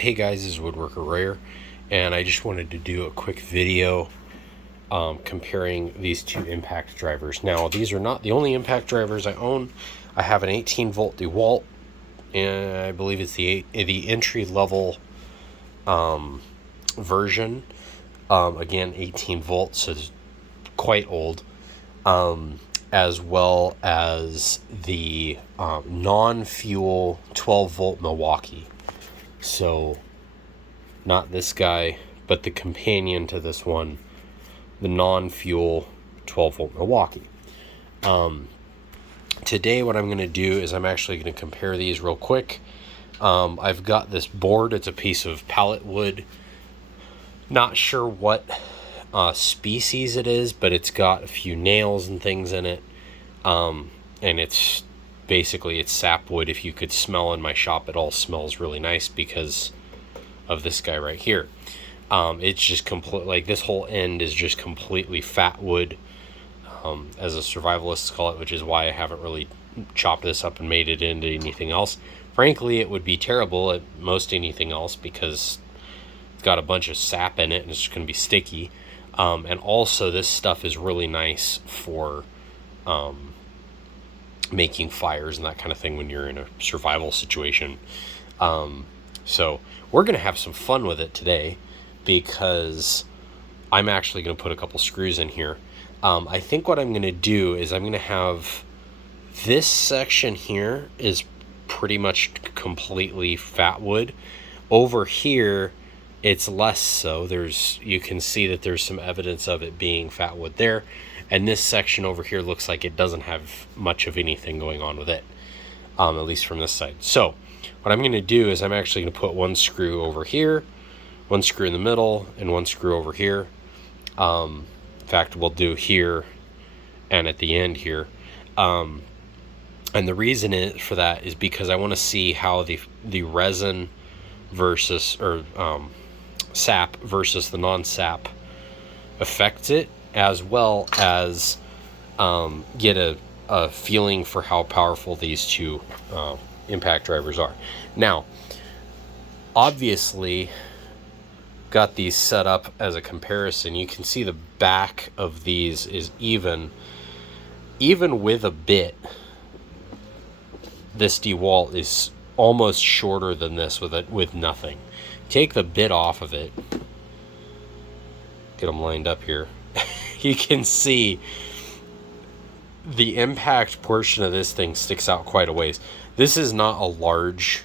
Hey guys, this is Woodworker Rare, and I just wanted to do a quick video comparing these two impact drivers. Now, these are not the only impact drivers I own. I have an 18 volt Dewalt, and I believe it's the entry level version. Again, 18 volts, so it's quite old. As well as the non-fuel 12 volt Milwaukee. So, not this guy, but the companion to this one, the non-fuel 12 volt Milwaukee. Today what I'm going to do is I'm actually going to compare these real quick. I've got this board. It's a piece of pallet wood. Not sure what species it is, but it's got a few nails and things in it. And it's basically, it's sapwood. If you could smell in my shop, it all smells really nice because of this guy right here. It's just complete, like this whole end is just completely fat wood, as the survivalists call it, which is why I haven't really chopped this up and made it into anything else. Frankly, it would be terrible at most anything else because it's got a bunch of sap in it and it's going to be sticky. And also this stuff is really nice for making fires and that kind of thing when you're in a survival situation. So we're going to have some fun with it today because I'm actually going to put a couple screws in here. I think what I'm going to do is I'm going to have this section here is pretty much completely fat wood. Over here, it's less so. You can see that there's some evidence of it being fat wood there. And this section over here looks like it doesn't have much of anything going on with it, at least from this side. So what I'm going to do is I'm actually going to put one screw over here, one screw in the middle, and one screw over here. In fact, we'll do here and at the end here. And the reason for that is because I want to see how the resin versus, or sap versus the non-sap affects it, as well as get a feeling for how powerful these two impact drivers are. Now, obviously, got these set up as a comparison. You can see the back of these is even with a bit. This Dewalt is almost shorter than this with nothing. Take the bit off of it. Get them lined up here. You can see the impact portion of this thing sticks out quite a ways. This is not a large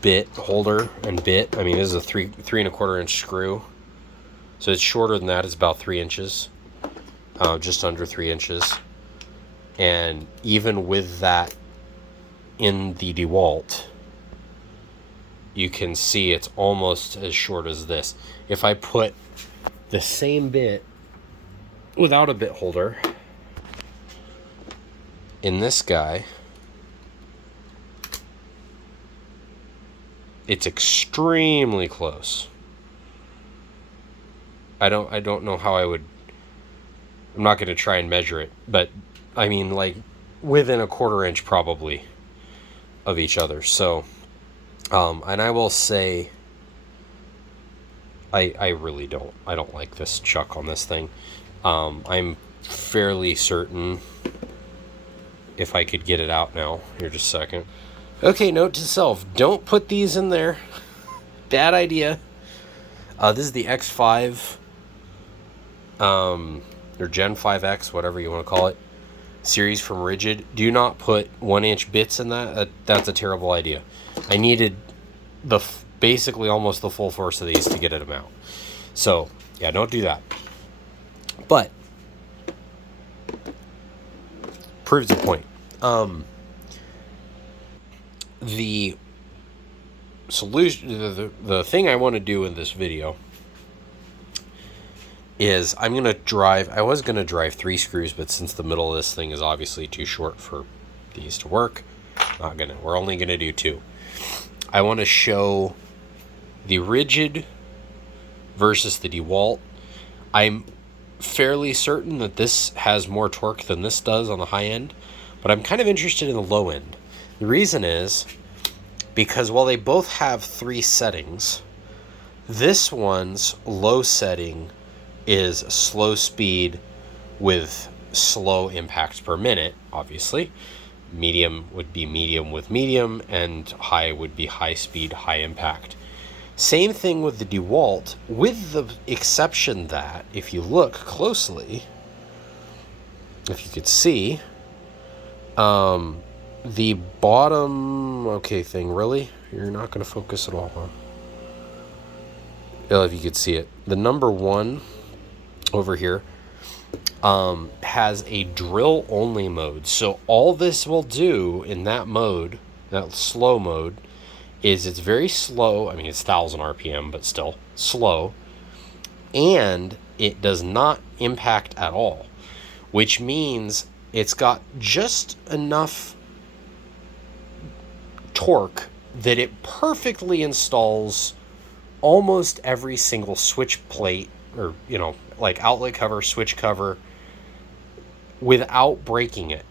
bit holder and bit. I mean, this is a 3.25 inch screw. So it's shorter than that. It's about 3 inches. Just under 3 inches. And even with that in the Dewalt, you can see it's almost as short as this. If I put the same bit without a bit holder in this guy, it's extremely close. I don't know how I'm not going to try and measure it, but I mean, like within 1/4 inch probably of each other. So and I will say I really don't like this chuck on this thing. I'm fairly certain, if I could get it out now, here just a second. Okay, note to self, don't put these in there. Bad idea. This is the X5 or Gen 5X, whatever you want to call it, series from Ridgid. Do not put 1-inch bits in that. That's a terrible idea. I needed basically almost the full force of these to get them out. So yeah, don't do that. But proves the point. The solution, the thing I want to do in this video is I was going to drive 3 screws, but since the middle of this thing is obviously too short for these to work, we're only going to do 2. I want to show the Ridgid versus the Dewalt. I'm fairly certain that this has more torque than this does on the high end, but I'm kind of interested in the low end. The reason is because while they both have 3 settings, this one's low setting is slow speed with slow impacts per minute, obviously. Medium would be medium with medium, and high would be high speed, high impact. Same thing with the Dewalt, with the exception that, if you look closely, if you could see, the bottom, thing, really? You're not going to focus at all, huh? Well, if you could see it. The number 1 over here has a drill-only mode. So all this will do in that mode, that slow mode, is it's very slow. I mean, it's 1,000 RPM, but still slow. And it does not impact at all, which means it's got just enough torque that it perfectly installs almost every single switch plate, or, like outlet cover, switch cover, without breaking it.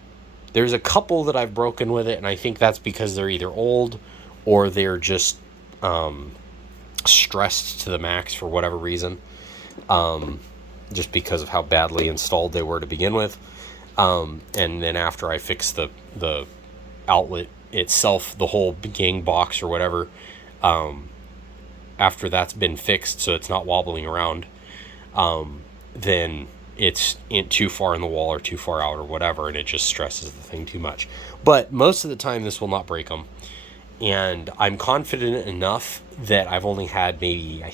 There's a couple that I've broken with it, and I think that's because they're either old or they're just stressed to the max for whatever reason, just because of how badly installed they were to begin with. And then after I fixed the outlet itself, the whole gang box or whatever, after that's been fixed so it's not wobbling around, then it's too far in the wall or too far out or whatever, and it just stresses the thing too much. But most of the time this will not break them, and I'm confident enough that I've only had maybe I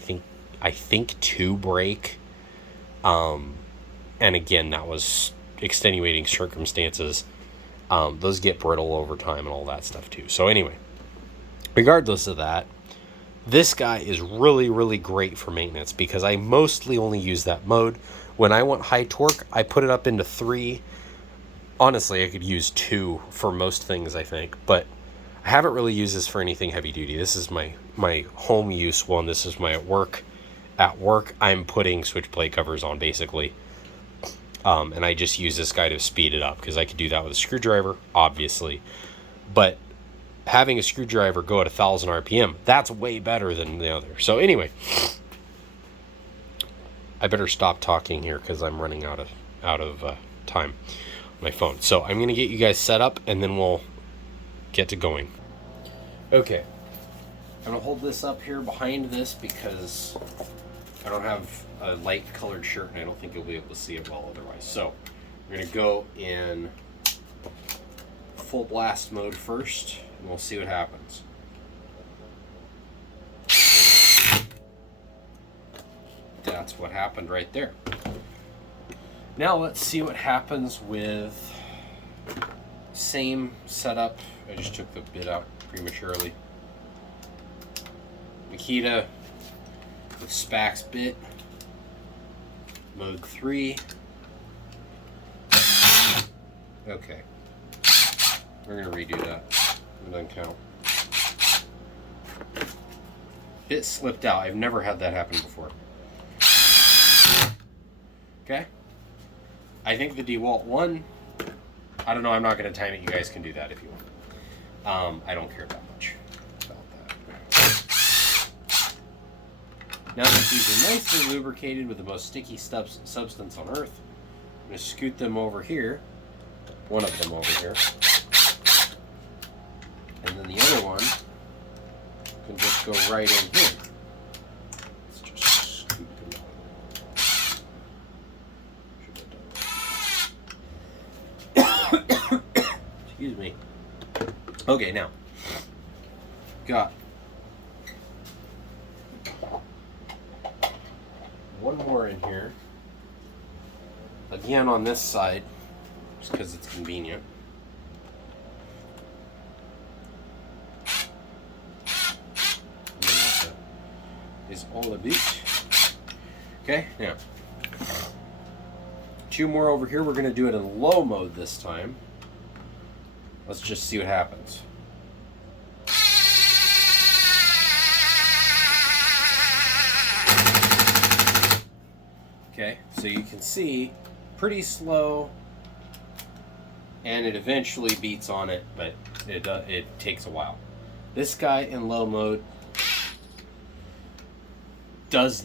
think 2 break, and again, that was extenuating circumstances. Those get brittle over time and all that stuff too. So anyway, regardless of that, this guy is really, really great for maintenance because I mostly only use that mode. When I want high torque, I put it up into 3. Honestly, I could use 2 for most things, I think, but I haven't really used this for anything heavy duty. This is my home use one. This is my work. At work, I'm putting switch plate covers on, basically. And I just use this guy to speed it up because I could do that with a screwdriver, obviously. But having a screwdriver go at 1,000 RPM, that's way better than the other. So anyway, I better stop talking here because I'm running out of time on my phone. So I'm going to get you guys set up, and then we'll get to going. Okay. I'm going to hold this up here behind this because I don't have a light colored shirt, and I don't think you'll be able to see it well otherwise. So we're going to go in full blast mode first, and we'll see what happens. That's what happened right there. Now let's see what happens with same setup. I just took the bit out prematurely. Makita with Spax bit, mode 3. Okay, we're gonna redo that. It doesn't count. Bit slipped out. I've never had that happen before. Okay, I think the Dewalt one, I don't know, I'm not going to time it. You guys can do that if you want. I don't care that much about that. Now that these are nicely lubricated with the most sticky substance on earth, I'm going to scoot them over here, one of them over here, and then the other one can just go right in here. Excuse me. Okay, now got one more in here. Again on this side, just because it's convenient. Is all of it. Okay, now 2 more over here. We're going to do it in low mode this time. Let's just see what happens. Okay, so you can see pretty slow, and it eventually beats on it, but it takes a while. This guy in low mode does